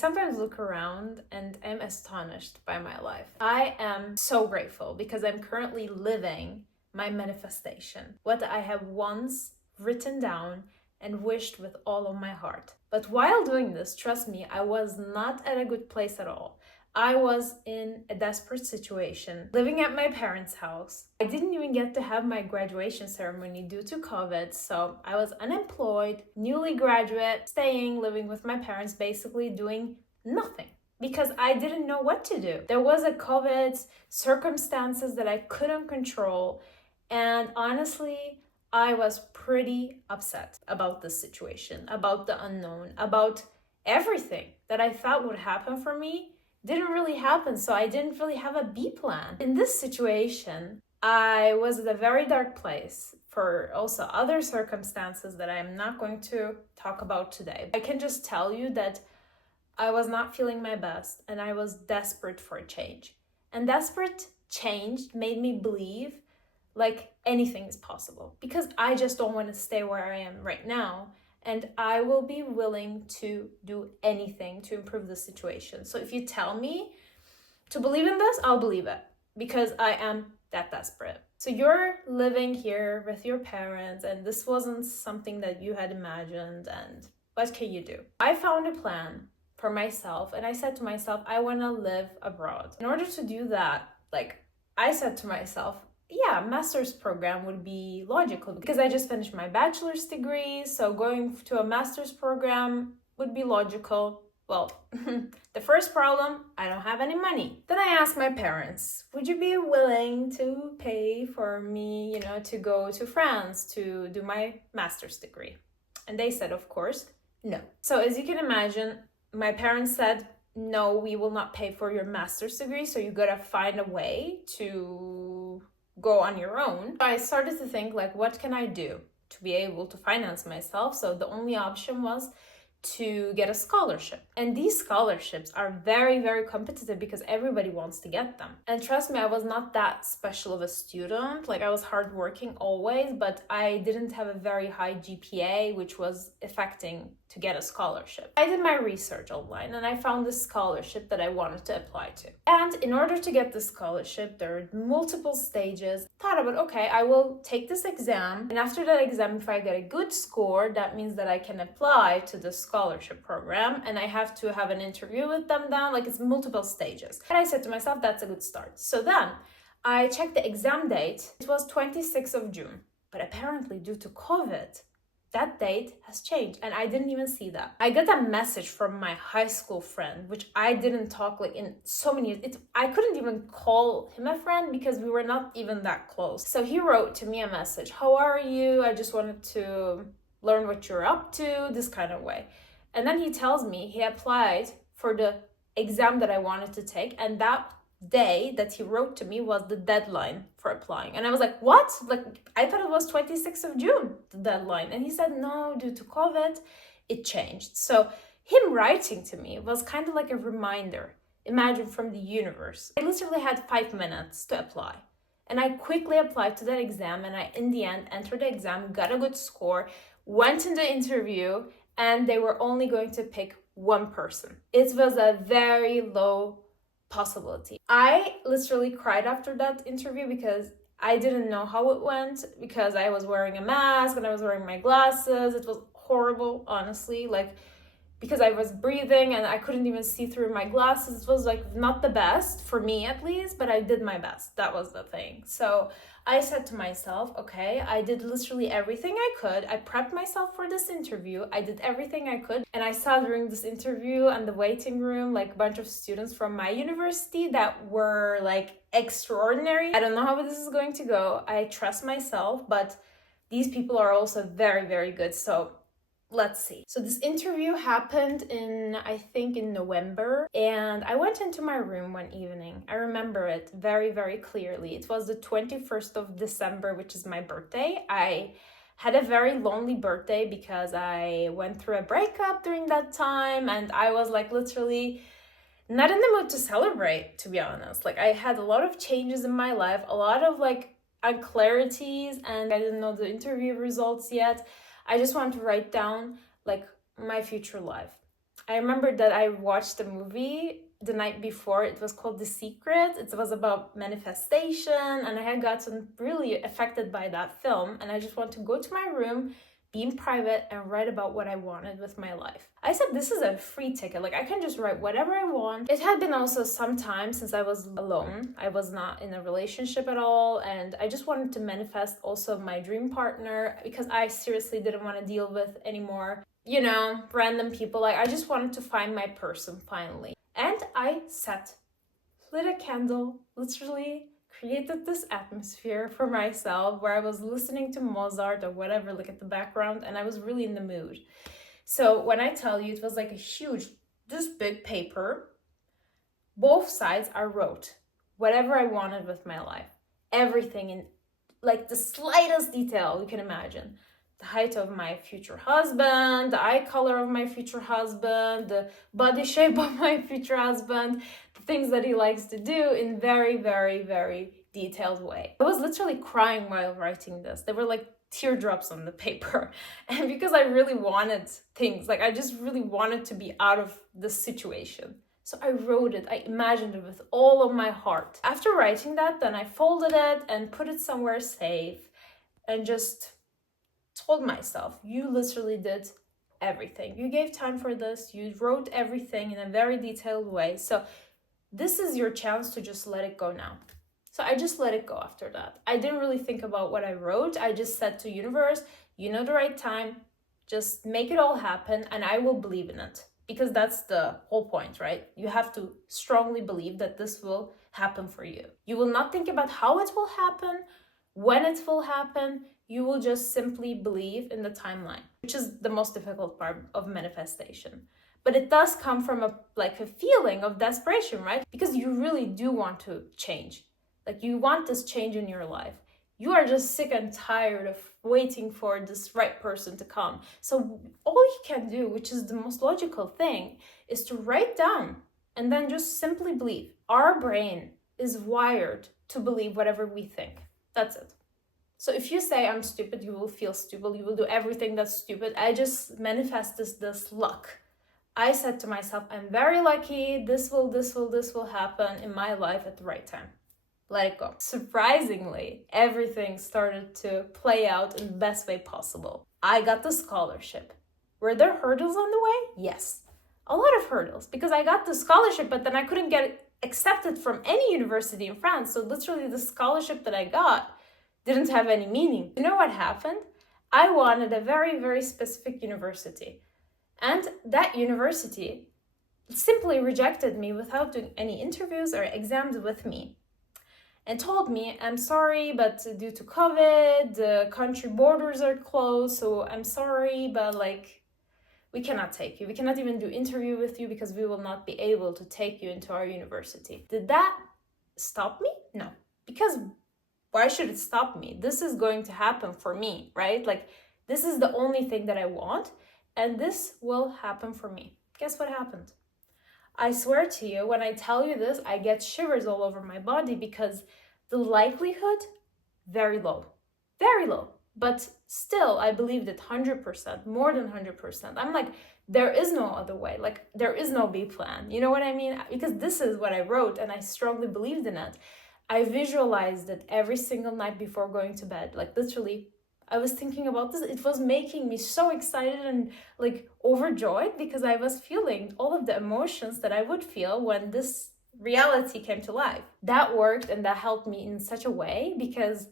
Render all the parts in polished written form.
sometimes look around and I'm astonished by my life. I am so grateful because I'm currently living my manifestation, what I have once written down and wished with all of my heart. But while doing this, trust me, I was not at a good place at all. I was in a desperate situation, living at my parents' house. I didn't even get to have my graduation ceremony due to COVID, so I was unemployed, newly graduate, living with my parents, basically doing nothing because I didn't know what to do. There was a COVID circumstances that I couldn't control, and honestly, I was pretty upset about this situation, about the unknown, about everything that I thought would happen for me didn't really happen, so I didn't really have a B plan. In this situation, I was at a very dark place for also other circumstances that I'm not going to talk about today. I can just tell you that I was not feeling my best and I was desperate for a change. And desperate change made me believe like anything is possible because I just don't want to stay where I am right now. And I will be willing to do anything to improve the situation. So if you tell me to believe in this, I'll believe it because I am that desperate. So you're living here with your parents and this wasn't something that you had imagined, and what can you do? I found a plan for myself and I said to myself, I want to live abroad. In order to do that, I said to myself, yeah, master's program would be logical because I just finished my bachelor's degree, so going to a master's program would be logical. Well, the first problem, I don't have any money. Then I asked my parents, would you be willing to pay for me, to go to France to do my master's degree? And they said, of course, no. So as you can imagine, my parents said, no, we will not pay for your master's degree, so you gotta find a way to go on your own. I started to think what can I do to be able to finance myself? So the only option was to get a scholarship. And these scholarships are very, very competitive because everybody wants to get them. And trust me, I was not that special of a student. I was hardworking always, but I didn't have a very high GPA, which was affecting to get a scholarship. I did my research online and I found this scholarship that I wanted to apply to. And in order to get the scholarship, there are multiple stages. Thought about, okay, I will take this exam. And after that exam, if I get a good score, that means that I can apply to the scholarship program. And I have to have an interview with them then. It's multiple stages. And I said to myself, that's a good start. So then I checked the exam date. It was 26th of June. But apparently due to COVID, that date has changed and I didn't even see that. I got a message from my high school friend, which I didn't talk in so many years. I couldn't even call him a friend because we were not even that close. So he wrote to me a message, how are you? I just wanted to learn what you're up to, this kind of way. And then he tells me he applied for the exam that I wanted to take, and that day that he wrote to me was the deadline for applying. And I was like, what? I thought it was 26th of June, the deadline. And he said, no, due to COVID, it changed. So him writing to me was kind of like a reminder, imagine, from the universe. I literally had 5 minutes to apply. And I quickly applied to that exam, and I, in the end, entered the exam, got a good score, went in the interview, and they were only going to pick one person. It was a very low possibility. I literally cried after that interview because I didn't know how it went, because I was wearing a mask and I was wearing my glasses. It was horrible, honestly, because I was breathing and I couldn't even see through my glasses. It was not the best for me, at least, but I did my best. That was the thing. So I said to myself, okay, I did literally everything I could. I prepped myself for this interview. I did everything I could. And I saw during this interview in the waiting room, a bunch of students from my university that were extraordinary. I don't know how this is going to go. I trust myself, but these people are also very, very good. So let's see. So this interview happened I think in November, and I went into my room one evening. I remember it very, very clearly. It was the 21st of December, which is my birthday. I had a very lonely birthday because I went through a breakup during that time, and I was literally not in the mood to celebrate, to be honest. I had a lot of changes in my life, a lot of unclarities, and I didn't know the interview results yet. I just wanted to write down my future life. I remember that I watched a movie the night before. It was called The Secret. It was about manifestation, and I had gotten really affected by that film, and I just want to go to my room, be in private, and write about what I wanted with my life. I said, this is a free ticket. Like, I can just write whatever I want. It had been also some time since I was alone. I was not in a relationship at all, and I just wanted to manifest also my dream partner, because I seriously didn't want to deal with anymore, you know, random people. Like, I just wanted to find my person finally. And I lit a candle, literally created this atmosphere for myself where I was listening to Mozart or whatever, like at the background, and I was really in the mood. So when I tell you, it was like a huge, this big paper. Both sides I wrote whatever I wanted with my life, everything in like the slightest detail you can imagine. The height of my future husband, the eye color of my future husband, the body shape of my future husband, the things that he likes to do in very, very, very detailed way. I was literally crying while writing this. There were like teardrops on the paper. And because I really wanted things, like I just really wanted to be out of this situation. So I wrote it, I imagined it with all of my heart. After writing that, then I folded it and put it somewhere safe and just told myself, you literally did everything. You gave time for this, you wrote everything in a very detailed way. So this is your chance to just let it go now. So I just let it go after that. I didn't really think about what I wrote. I just said to universe, you know the right time, just make it all happen and I will believe in it. Because that's the whole point, right? You have to strongly believe that this will happen for you. You will not think about how it will happen, when it will happen. You will just simply believe in the timeline, which is the most difficult part of manifestation. But it does come from a feeling of desperation, right? Because you really do want to change. Like you want this change in your life. You are just sick and tired of waiting for this right person to come. So all you can do, which is the most logical thing, is to write down and then just simply believe. Our brain is wired to believe whatever we think. That's it. So if you say I'm stupid, you will feel stupid. You will do everything that's stupid. I just manifest this luck. I said to myself, I'm very lucky. This will happen in my life at the right time. Let it go. Surprisingly, everything started to play out in the best way possible. I got the scholarship. Were there hurdles on the way? Yes. A lot of hurdles because I got the scholarship, but then I couldn't get accepted from any university in France. So literally the scholarship that I got didn't have any meaning. You know what happened? I wanted a very, very specific university. And that university simply rejected me without doing any interviews or exams with me. And told me, I'm sorry, but due to COVID, the country borders are closed, so I'm sorry, but we cannot take you. We cannot even do interview with you because we will not be able to take you into our university. Did that stop me? No. Because why should it stop me? This is going to happen for me, right? This is the only thing that I want, and this will happen for me. Guess what happened? I swear to you, when I tell you this, I get shivers all over my body because the likelihood, very low. But still, I believed it 100%, more than 100%. I'm like, there is no other way. There is no B plan. You know what I mean? Because this is what I wrote and I strongly believed in it. I visualized it every single night before going to bed. Literally, I was thinking about this. It was making me so excited and overjoyed because I was feeling all of the emotions that I would feel when this reality came to life. That worked and that helped me in such a way because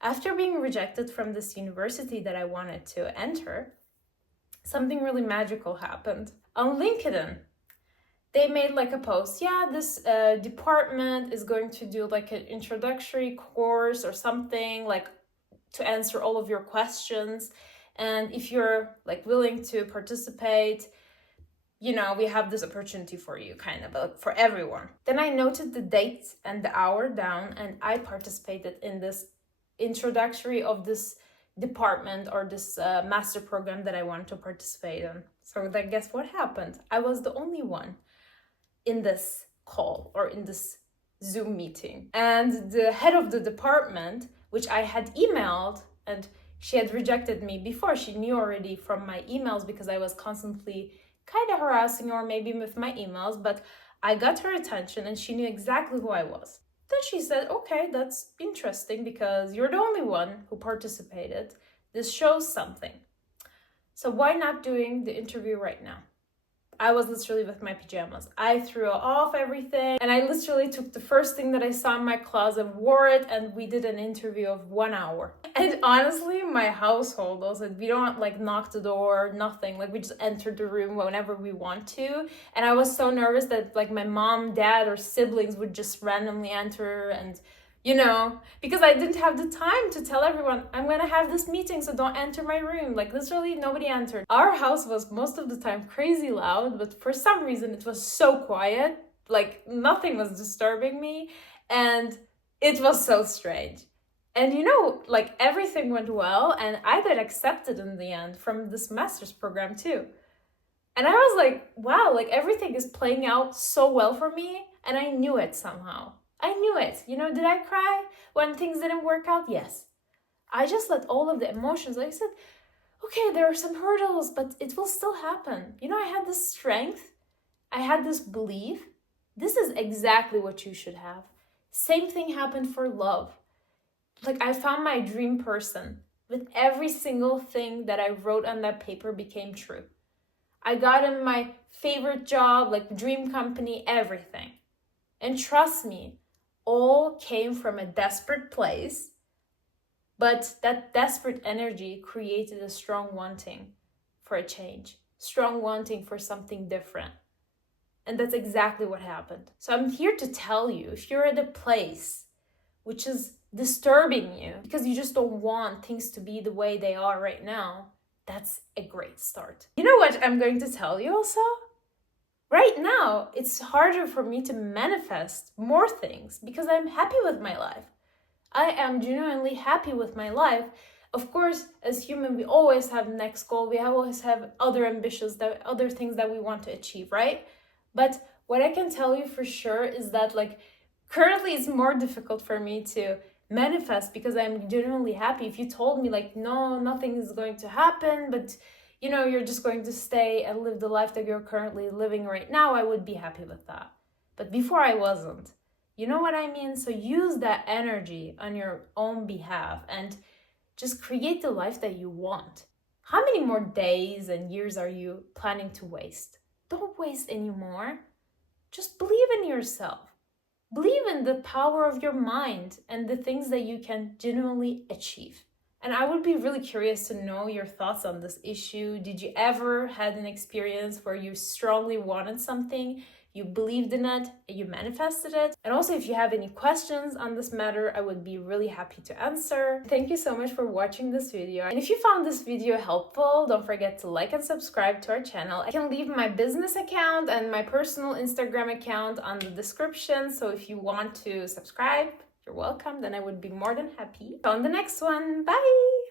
after being rejected from this university that I wanted to enter, something really magical happened. On LinkedIn, they made a post. Yeah, this department is going to do an introductory course or something to answer all of your questions. And if you're willing to participate, we have this opportunity for you, kind of for everyone. Then I noted the date and the hour down and I participated in this introductory of this department or this master program that I wanted to participate in. So then guess what happened? I was the only one in this call or in this Zoom meeting. And the head of the department, which I had emailed, and she had rejected me before. She knew already from my emails because I was constantly kind of harassing her maybe with my emails, but I got her attention and she knew exactly who I was. Then she said, okay, that's interesting because you're the only one who participated. This shows something. So why not doing the interview right now? I was literally with my pajamas. I threw off everything and I literally took the first thing that I saw in my closet, wore it, and we did an interview of 1 hour. And honestly, my household also, we don't like knock the door, nothing. Like we just entered the room whenever we want to. And I was so nervous that like my mom, dad, or siblings would just randomly enter and because I didn't have the time to tell everyone, I'm gonna have this meeting, so don't enter my room. Like literally nobody entered. Our house was most of the time crazy loud, but for some reason it was so quiet. Like nothing was disturbing me. And it was so strange. And like everything went well and I got accepted in the end from this master's program too. And I was like, wow, like everything is playing out so well for me. And I knew it somehow. I knew it. Did I cry when things didn't work out? Yes. I just let all of the emotions, like I said, okay, there are some hurdles, but it will still happen. I had this strength. I had this belief. This is exactly what you should have. Same thing happened for love. Like I found my dream person. With every single thing that I wrote on that paper became true. I got in my favorite job, like dream company, everything. And trust me, all came from a desperate place, but that desperate energy created a strong wanting for a change, strong wanting for something different. And that's exactly what happened. So I'm here to tell you, if you're at a place which is disturbing you because you just don't want things to be the way they are right now, that's a great start. You know what I'm going to tell you also? Right now, it's harder for me to manifest more things because I'm happy with my life. I am genuinely happy with my life. Of course, as human, we always have next goal. We always have other ambitions, other things that we want to achieve, right? But what I can tell you for sure is that like currently it's more difficult for me to manifest because I'm genuinely happy. If you told me like, no, nothing is going to happen, but you're just going to stay and live the life that you're currently living right now, I would be happy with that. But before I wasn't. You know what I mean? So use that energy on your own behalf and just create the life that you want. How many more days and years are you planning to waste? Don't waste anymore. Just believe in yourself. Believe in the power of your mind and the things that you can genuinely achieve. And I would be really curious to know your thoughts on this issue. Did you ever had an experience where you strongly wanted something, you believed in it, and you manifested it? And also, if you have any questions on this matter, I would be really happy to answer. Thank you so much for watching this video. And if you found this video helpful, don't forget to like and subscribe to our channel. I can leave my business account and my personal Instagram account on the description. So if you want to subscribe, you're welcome. Then I would be more than happy. On the next one. Bye!